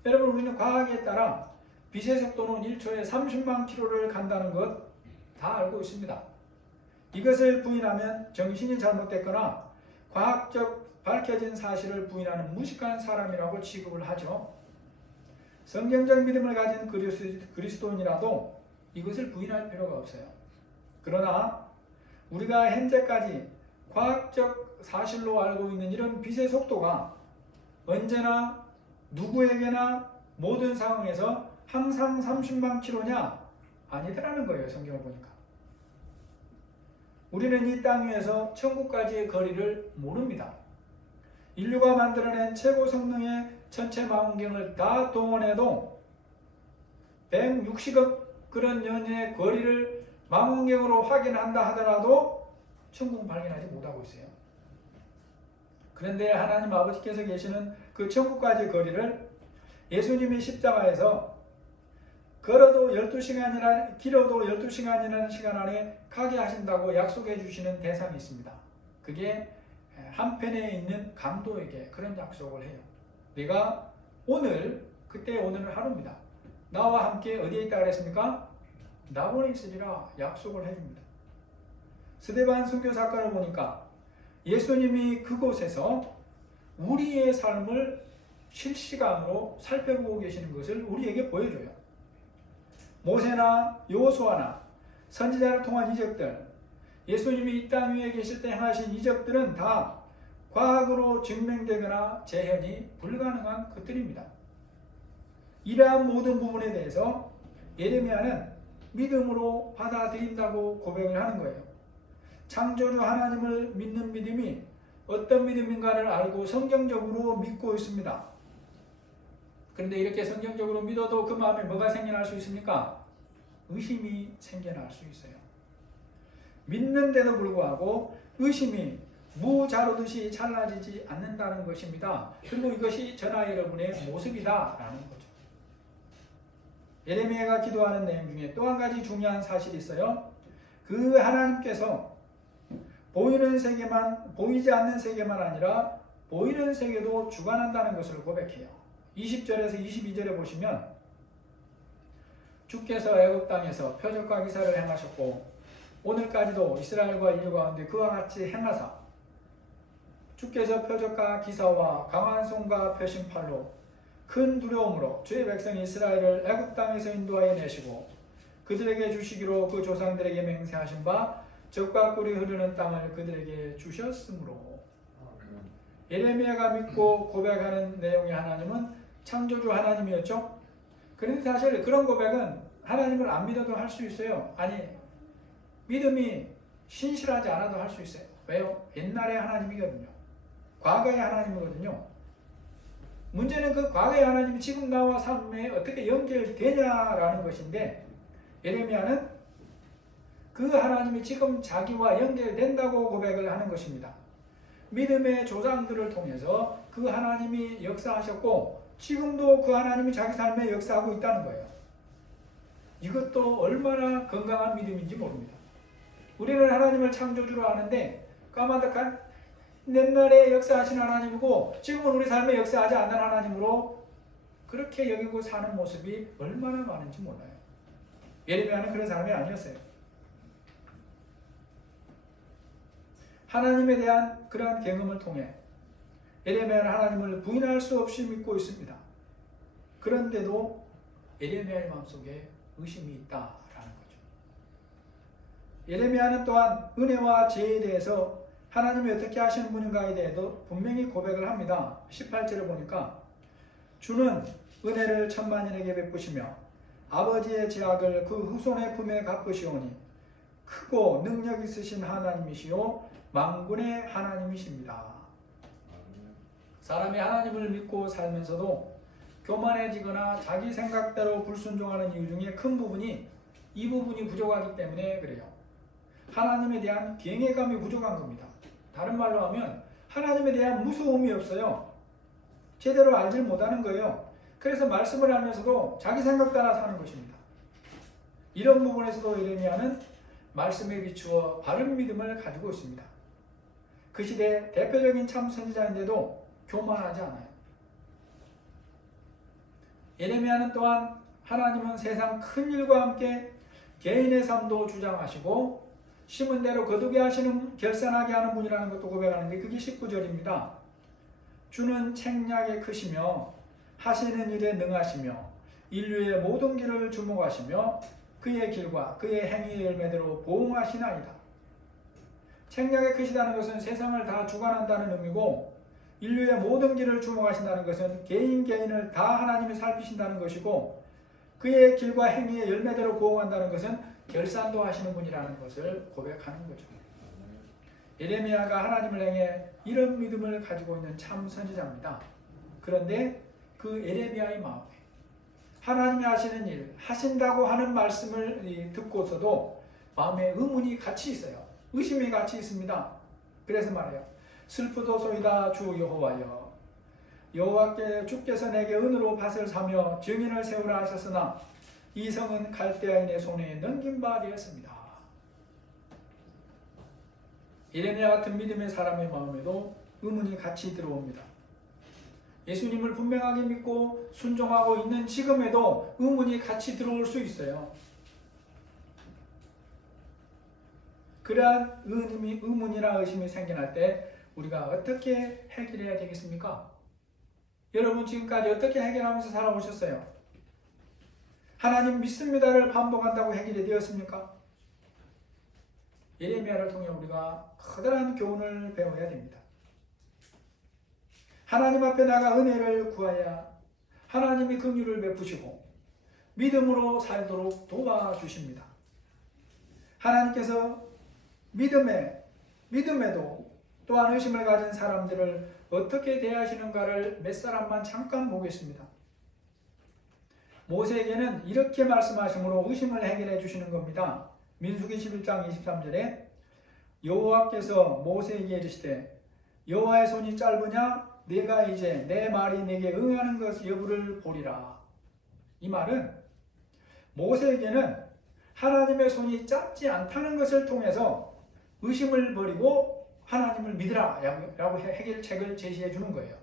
여러분, 우리는 과학에 따라 빛의 속도는 1초에 30만 킬로를 간다는 것 다 알고 있습니다. 이것을 부인하면 정신이 잘못됐거나 과학적 밝혀진 사실을 부인하는 무식한 사람이라고 취급을 하죠. 성경적 믿음을 가진 그리스도인이라도 이것을 부인할 필요가 없어요. 그러나 우리가 현재까지 과학적 사실로 알고 있는 이런 빛의 속도가 언제나 누구에게나 모든 상황에서 항상 30만 킬로냐? 아니더라는 거예요. 성경을 보니까. 우리는 이 땅 위에서 천국까지의 거리를 모릅니다. 인류가 만들어낸 최고 성능의 전체 망원경을 다 동원해도 160억 그런 년의 거리를 망원경으로 확인한다 하더라도 천국은 발견하지 못하고 있어요. 그런데 하나님 아버지께서 계시는 그 천국까지의 거리를 예수님이 십자가에서 걸어도 12시간이나 길어도 12시간이라는 시간 안에 가게 하신다고 약속해 주시는 대상이 있습니다. 그게 한편에 있는 강도에게 그런 약속을 해요. 내가 오늘, 그때 오늘은 하루입니다. 나와 함께 어디에 있다 그랬습니까? 나본에 있으리라 약속을 해줍니다. 스데반 순교 사건을 보니까 예수님이 그곳에서 우리의 삶을 실시간으로 살펴보고 계시는 것을 우리에게 보여줘요. 모세나 여호수아나 선지자를 통한 이적들, 예수님이 이 땅 위에 계실 때 행하신 이적들은 다 과학으로 증명되거나 재현이 불가능한 것들입니다. 이러한 모든 부분에 대해서 예레미야는 믿음으로 받아들인다고 고백을 하는 거예요. 창조주 하나님을 믿는 믿음이 어떤 믿음인가를 알고 성경적으로 믿고 있습니다. 그런데 이렇게 성경적으로 믿어도 그 마음에 뭐가 생겨날 수 있습니까? 의심이 생겨날 수 있어요. 믿는데도 불구하고 의심이 무자루듯이 잘라지지 않는다는 것입니다. 그리고 이것이 저나 여러분의 모습이다라는 거죠. 예레미야가 기도하는 내용 중에 또 한 가지 중요한 사실이 있어요. 그 하나님께서 보이지 않는 세계만 아니라 보이는 세계도 주관한다는 것을 고백해요. 20절에서 22절에 보시면 주께서 애굽 땅에서 표적과 기사를 행하셨고 오늘까지도 이스라엘과 인류 가운데 그와 같이 행하사 주께서 표적과 기사와 강한 손과 표심팔로 큰 두려움으로 주의 백성 이스라엘을 애굽 땅에서 인도하여 내시고 그들에게 주시기로 그 조상들에게 맹세하신 바 젖과 꿀이 흐르는 땅을 그들에게 주셨으므로. 예레미야가 믿고 고백하는 내용의 하나님은 창조주 하나님이었죠. 그런데 사실 그런 고백은 하나님을 안 믿어도 할 수 있어요. 아니, 믿음이 신실하지 않아도 할 수 있어요. 왜요? 옛날의 하나님이거든요. 과거의 하나님이거든요. 문제는 그 과거의 하나님이 지금 나와 삶에 어떻게 연결되냐라는 것인데, 예레미야는 그 하나님이 지금 자기와 연결된다고 고백을 하는 것입니다. 믿음의 조상들을 통해서 그 하나님이 역사하셨고 지금도 그 하나님이 자기 삶에 역사하고 있다는 거예요. 이것도 얼마나 건강한 믿음인지 모릅니다. 우리는 하나님을 창조주로 아는데 까마득한 옛날에 역사하신 하나님이고 지금은 우리 삶에 역사하지 않는 하나님으로 그렇게 여기고 사는 모습이 얼마나 많은지 몰라요. 예레미야는 그런 사람이 아니었어요. 하나님에 대한 그러한 경험을 통해 예레미야는 하나님을 부인할 수 없이 믿고 있습니다. 그런데도 예레미야의 마음속에 의심이 있다라는 거죠. 예레미야는 또한 은혜와 죄에 대해서 하나님이 어떻게 하시는 분인가에 대해서 분명히 고백을 합니다. 18절을 보니까 주는 은혜를 천만인에게 베푸시며 아버지의 죄악을 그 후손의 품에 갚으시오니 크고 능력 있으신 하나님이시요 만군의 하나님이십니다. 사람이 하나님을 믿고 살면서도 교만해지거나 자기 생각대로 불순종하는 이유 중에 큰 부분이 이 부분이 부족하기 때문에 그래요. 하나님에 대한 경외감이 부족한 겁니다. 다른 말로 하면 하나님에 대한 무서움이 없어요. 제대로 알지 못하는 거예요. 그래서 말씀을 하면서도 자기 생각 따라 사는 것입니다. 이런 부분에서도 예레미야는 말씀에 비추어 바른 믿음을 가지고 있습니다. 그 시대 대표적인 참 선지자인데도 교만하지 않아요. 예레미야는 또한 하나님은 세상 큰 일과 함께 개인의 삶도 주장하시고 심은 대로 거두게 하시는 결산하게 하는 분이라는 것도 고백하는데 그게 19절입니다. 주는 책략에 크시며 하시는 일에 능하시며 인류의 모든 길을 주목하시며 그의 길과 그의 행위의 열매대로 보응하시나이다. 책략에 크시다는 것은 세상을 다 주관한다는 의미고 인류의 모든 길을 주목하신다는 것은 개인을 다 하나님이 살피신다는 것이고 그의 길과 행위의 열매대로 보응한다는 것은 결산도 하시는 분이라는 것을 고백하는 거죠. 예레미야가 하나님을 향해 이런 믿음을 가지고 있는 참 선지자입니다. 그런데 그 예레미야의 마음에 하나님이 하시는 일, 하신다고 하는 말씀을 듣고서도 마음에 의문이 같이 있어요. 의심이 같이 있습니다. 그래서 말해요. 슬프도소이다 주 여호와여, 여호와께 주께서 내게 은으로 밭을 사며 증인을 세우라 하셨으나 이 성은 갈대아인의 손에 넘긴 바 되었습니다. 예레미야 같은 믿음의 사람의 마음에도 의문이 같이 들어옵니다. 예수님을 분명하게 믿고 순종하고 있는 지금에도 의문이 같이 들어올 수 있어요. 그러한 의문이나 의심이 생겨날 때 우리가 어떻게 해결해야 되겠습니까? 여러분 지금까지 어떻게 해결하면서 살아오셨어요? 하나님 믿습니다를 반복한다고 해결이 되었습니까? 예레미야를 통해 우리가 커다란 교훈을 배워야 됩니다. 하나님 앞에 나가 은혜를 구하여 하나님이 긍휼을 베푸시고 믿음으로 살도록 도와주십니다. 하나님께서 믿음에도 또한 의심을 가진 사람들을 어떻게 대하시는가를 몇 사람만 잠깐 보겠습니다. 모세에게는 이렇게 말씀하심으로 의심을 해결해 주시는 겁니다. 민수기 11장 23절에 여호와께서 모세에게 이르시되 여호와의 손이 짧으냐 내가 이제 내 말이 내게 응하는 것 여부를 보리라. 이 말은 모세에게는 하나님의 손이 짧지 않다는 것을 통해서 의심을 버리고 하나님을 믿으라 라고 해결책을 제시해 주는 거예요.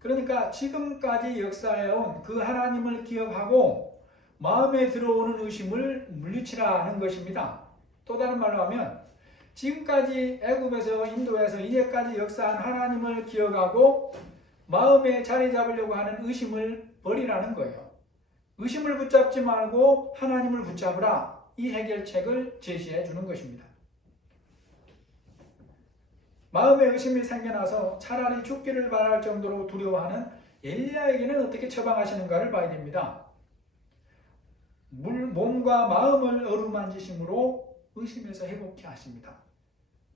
그러니까 지금까지 역사해온 그 하나님을 기억하고 마음에 들어오는 의심을 물리치라는 것입니다. 또 다른 말로 하면 지금까지 애굽에서 인도에서 이제까지 역사한 하나님을 기억하고 마음에 자리 잡으려고 하는 의심을 버리라는 거예요. 의심을 붙잡지 말고 하나님을 붙잡으라. 이 해결책을 제시해 주는 것입니다. 마음에 의심이 생겨나서 차라리 죽기를 바랄 정도로 두려워하는 엘리야에게는 어떻게 처방하시는가를 봐야 됩니다. 몸과 마음을 어루만지심으로 의심에서 회복케 하십니다.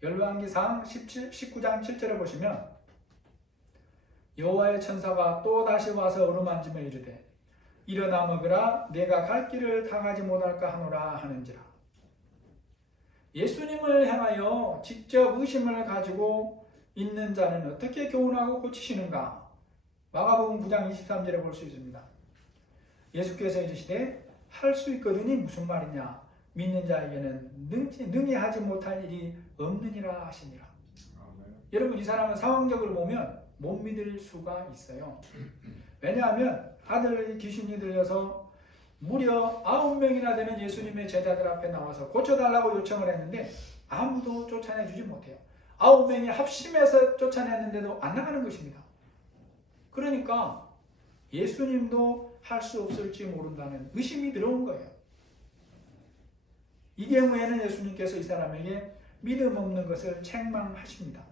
열왕기상 19장 7절에 보시면 여호와의 천사가 또 다시 와서 어루만지며 이르되 일어나 먹으라 내가 갈 길을 당하지 못할까 하노라 하는지라. 예수님을 향하여 직접 의심을 가지고 있는 자는 어떻게 교훈하고 고치시는가? 마가복음 9장 23절에 볼 수 있습니다. 예수께서 이르시되 할 수 있거든이 무슨 말이냐? 믿는 자에게는 능히 하지 못할 일이 없느니라 하시니라. 여러분 이 사람은 상황적으로 보면 못 믿을 수가 있어요. 왜냐하면 아들이 귀신이 들려서 무려 9명이나 되는 예수님의 제자들 앞에 나와서 고쳐달라고 요청을 했는데 아무도 쫓아내주지 못해요. 9명이 합심해서 쫓아냈는데도 안 나가는 것입니다. 그러니까 예수님도 할 수 없을지 모른다는 의심이 들어온 거예요. 이 경우에는 예수님께서 이 사람에게 믿음 없는 것을 책망하십니다.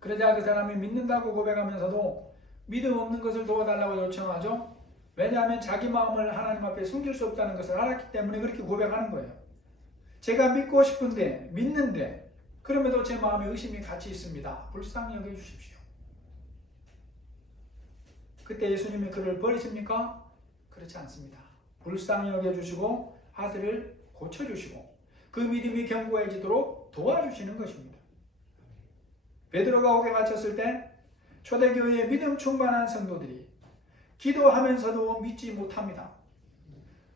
그러자 그 사람이 믿는다고 고백하면서도 믿음 없는 것을 도와달라고 요청하죠. 왜냐하면 자기 마음을 하나님 앞에 숨길 수 없다는 것을 알았기 때문에 그렇게 고백하는 거예요. 제가 믿고 싶은데 믿는데 그럼에도 제 마음에 의심이 같이 있습니다. 불쌍히 여겨주십시오. 그때 예수님이 그를 버리십니까? 그렇지 않습니다. 불쌍히 여겨주시고 아들을 고쳐주시고 그 믿음이 견고해지도록 도와주시는 것입니다. 베드로가 옥에 갇혔을 때 초대교회의 믿음 충만한 성도들이 기도하면서도 믿지 못합니다.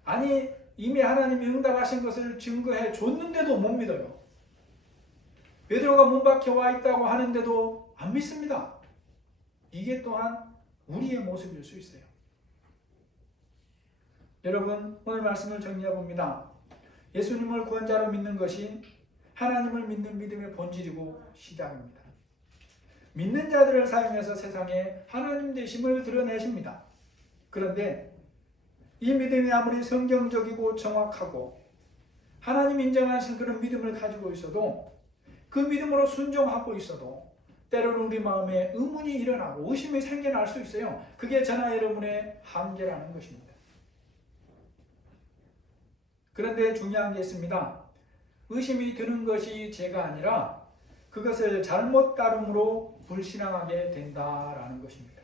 아니 이미 하나님이 응답하신 것을 증거해 줬는데도 못 믿어요. 베드로가 문 밖에 와 있다고 하는데도 안 믿습니다. 이게 또한 우리의 모습일 수 있어요. 여러분 오늘 말씀을 정리해 봅니다. 예수님을 구원자로 믿는 것이 하나님을 믿는 믿음의 본질이고 시작입니다. 믿는 자들을 사용해서 세상에 하나님 되심을 드러내십니다. 그런데 이 믿음이 아무리 성경적이고 정확하고 하나님 인정하신 그런 믿음을 가지고 있어도 그 믿음으로 순종하고 있어도 때로는 우리 마음에 의문이 일어나고 의심이 생겨날 수 있어요. 그게 저나 여러분의 한계라는 것입니다. 그런데 중요한 게 있습니다. 의심이 드는 것이 죄가 아니라 그것을 잘못 따름으로 불신앙하게 된다라는 것입니다.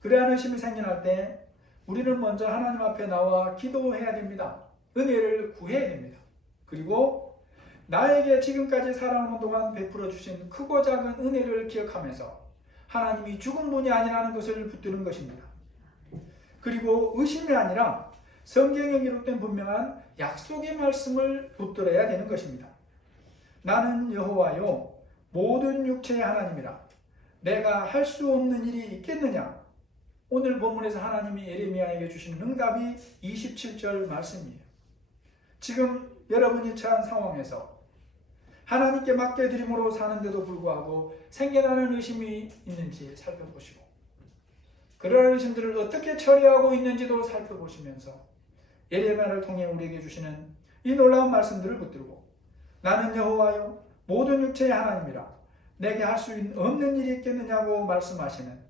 그러한 의심이 생겨날 때 우리는 먼저 하나님 앞에 나와 기도해야 됩니다. 은혜를 구해야 됩니다. 그리고 나에게 지금까지 살아오는 동안 베풀어 주신 크고 작은 은혜를 기억하면서 하나님이 죽은 분이 아니라는 것을 붙드는 것입니다. 그리고 의심이 아니라 성경에 기록된 분명한 약속의 말씀을 붙들어야 되는 것입니다. 나는 여호와요 모든 육체의 하나님이라 내가 할 수 없는 일이 있겠느냐. 오늘 본문에서 하나님이 예레미야에게 주신 응답이 27절 말씀이에요. 지금 여러분이 처한 상황에서 하나님께 맡겨드림으로 사는데도 불구하고 생겨나는 의심이 있는지 살펴보시고 그러한 의심들을 어떻게 처리하고 있는지도 살펴보시면서 예레미야를 통해 우리에게 주시는 이 놀라운 말씀들을 붙들고 나는 여호와요 모든 육체의 하나님이라 내게 할 수 없는 일이 있겠느냐고 말씀하시는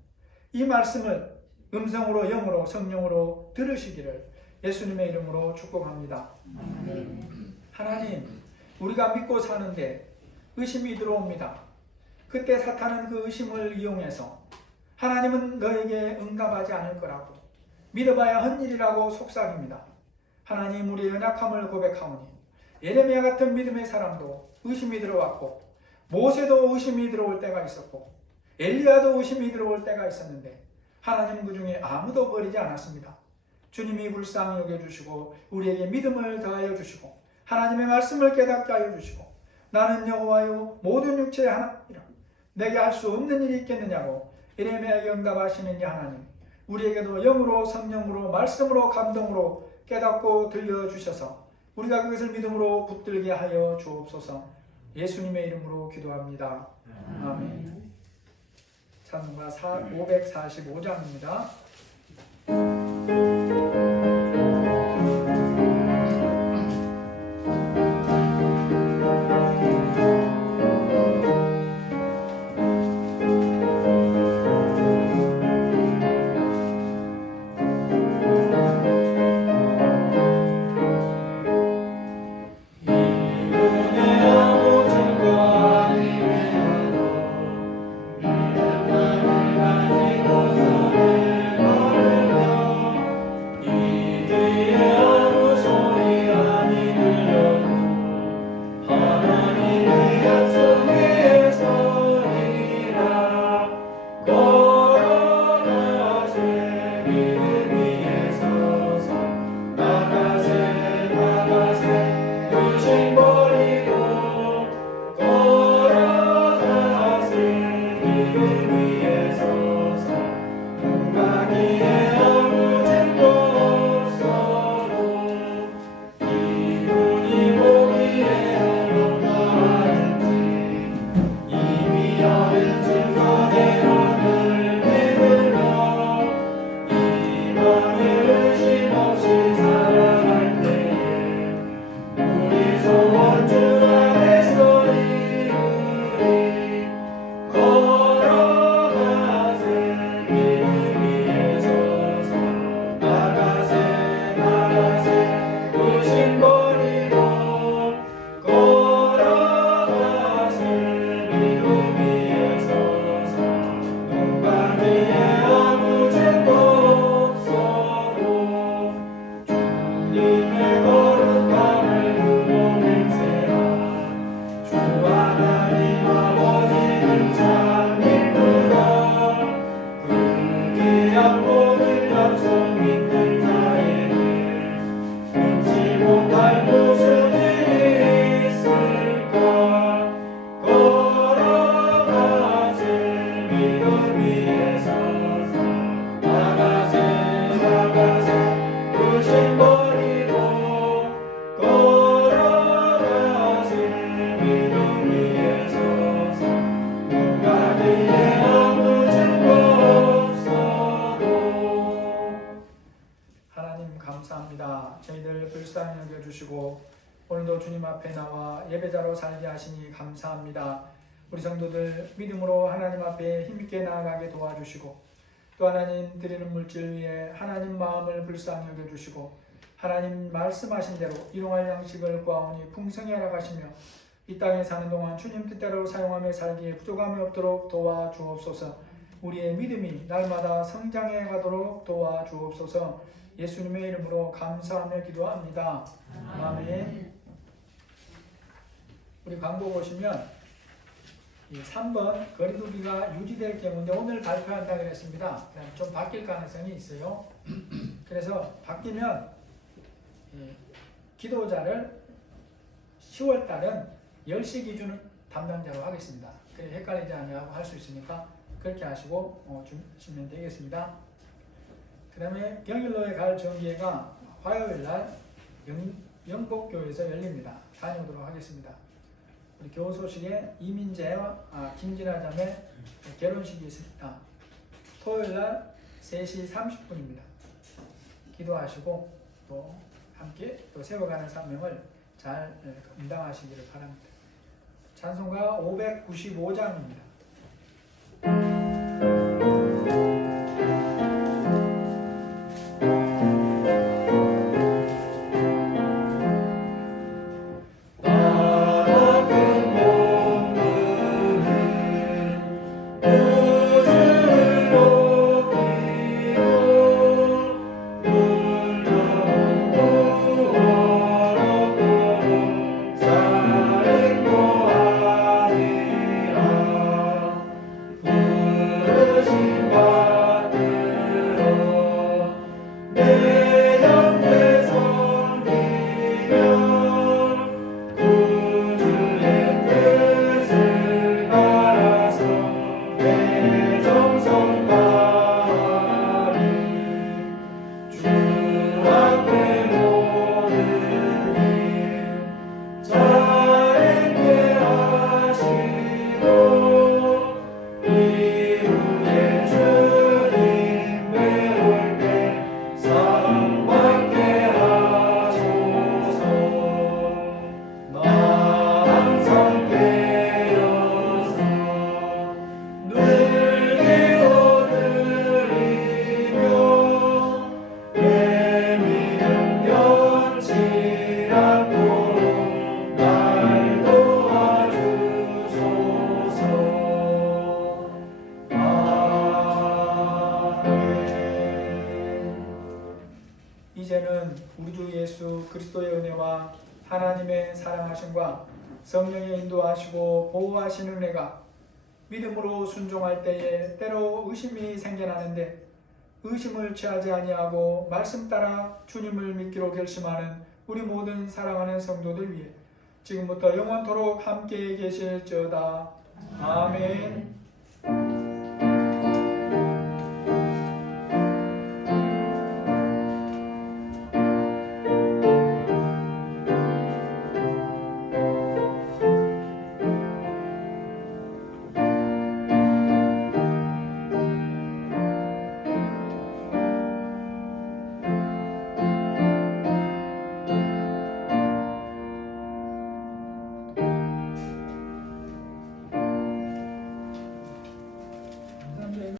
이 말씀을 음성으로 영으로 성령으로 들으시기를 예수님의 이름으로 축복합니다. 하나님, 우리가 믿고 사는데 의심이 들어옵니다. 그때 사탄은 그 의심을 이용해서 하나님은 너에게 응답하지 않을 거라고, 믿어봐야 헛일이라고 속삭입니다. 하나님, 우리의 연약함을 고백하오니 예레미야 같은 믿음의 사람도 의심이 들어왔고, 모세도 의심이 들어올 때가 있었고, 엘리야도 의심이 들어올 때가 있었는데 하나님 그 중에 아무도 버리지 않았습니다. 주님이 불쌍히 여겨주시고 우리에게 믿음을 더하여 주시고 하나님의 말씀을 깨닫게 하여 주시고, 나는 여호와요 모든 육체의 하나님이라 내게 할 수 없는 일이 있겠느냐고 예레미야에게 응답하시는 이 하나님, 우리에게도 영으로 성령으로 말씀으로 감동으로 깨닫고 들려주셔서 우리가 그것을 믿음으로 붙들게 하여 주옵소서. 예수님의 이름으로 기도합니다. 아멘. 찬송가 545장입니다. 저희들 불쌍히 여겨주시고 오늘도 주님 앞에 나와 예배자로 살게 하시니 감사합니다. 우리 성도들 믿음으로 하나님 앞에 힘있게 나아가게 도와주시고, 또 하나님 드리는 물질 위에 하나님 마음을 불쌍히 여겨주시고 하나님 말씀하신 대로 일용할 양식을 구하오니 풍성히 알아가시며 이 땅에 사는 동안 주님 뜻대로 사용하며 살기에 부족함이 없도록 도와주옵소서. 우리의 믿음이 날마다 성장해 가도록 도와주옵소서. 예수님의 이름으로 감사하며 기도합니다. 아멘. 우리 광고 보시면 3번 거리두기가 유지될 경우인데 오늘 발표한다 그랬습니다. 좀 바뀔 가능성이 있어요. 그래서 바뀌면 기도자를 10월 달은 10시 기준 담당자로 하겠습니다. 그래 헷갈리지 않냐고 할 수 있으니까 그렇게 하시고 주시면 되겠습니다. 그 다음에 경일로에 갈 정기회가 화요일날 영복교에서 열립니다. 다녀오도록 하겠습니다. 우리 교우 소식에 이민재와 김진아 자매 결혼식이 있습니다. 토요일날 3시 30분입니다. 기도하시고 또 함께 또 세워가는 사명을 잘 감당하시기를 바랍니다. 찬송가 595장입니다. 우리에게는 우리 주 예수 그리스도의 은혜와 하나님의 사랑하심과 성령의 인도하시고 보호하시는 은혜가 믿음으로 순종할 때에 때로 의심이 생겨나는데 의심을 취하지 아니하고 말씀 따라 주님을 믿기로 결심하는 우리 모든 사랑하는 성도들 위해 지금부터 영원토록 함께 계실지어다. 아멘.